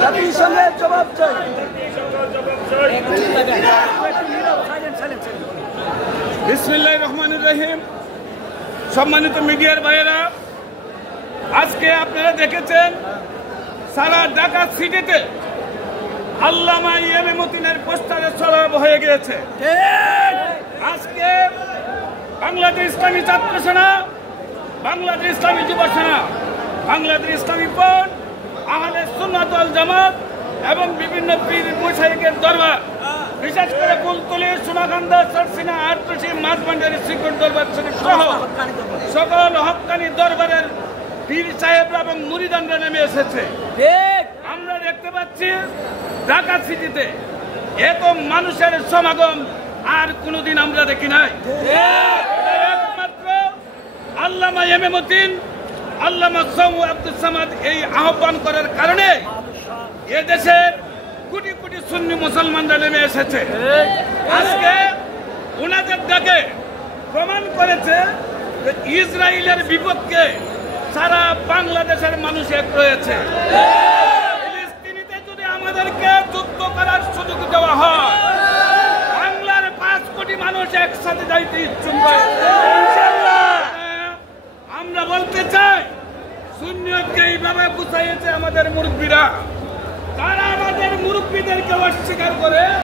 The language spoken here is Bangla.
জাতিসংঘের জবাব চাই। বিসমিল্লাহির রহমানির রহিম। সম্মানিত মিডিয়ার ভাইয়েরা, আজকে আপনারা দেখেছেন সারা ঢাকা সিটিতে আল্লামা ইমাম মতিনের পোস্টারে ছড়াব হয়ে গিয়েছে। আজকে বাংলাদেশ ইসলামী ছাত্র সেনা, বাংলাদেশ ইসলামী যুব সেনা, বাংলাদেশ ইসলামী ফ্রন্ট, আহলে সুন্নাত ওয়াল জামাত এবং বিভিন্ন পীর মুশাইখের দরবার, বিশেষ করে কুলতলি, সোনাকান্দা, চরসিনা, আটরশি, মাঝবান্ডারি, শিকড় দরবার সহ সকল হক্কানি দরবারের পীর সাহেবরা এবং মুরিদানরা নেমে এসেছে। আমরা দেখতে পাচ্ছি ঢাকা সিটিতে এত মানুষের সমাগম আর কোনোদিন আমরা দেখি নাই। একমাত্র আল্লামা ইমাম মতিন, আল্লামা আব্দুস সামাদ এই আহ্বান করার কারণে এদেশের কোটি কোটি সুন্নি মুসলমানরা নেমে এসেছে। আজকে ওনাদের ডাকে প্রমাণ করেছে যে ইসরায়েলের বিপক্ষে সারা বাংলাদেশের মানুষ এক রয়েছে। ফিলিস্তিনিতে যদি আমাদেরকে যুদ্ধ করার সুযোগ দেওয়া হয়, বাংলার 5 কোটি মানুষ একসাথে যাইতে ইচ্ছুক। আমরা বলতে চাই, সুন্নিয়তকে এইভাবে বুঝাইয়েছে আমাদের মুরব্বীরা, তারা আমাদের মুরব্বীদেরকে অস্বীকার করে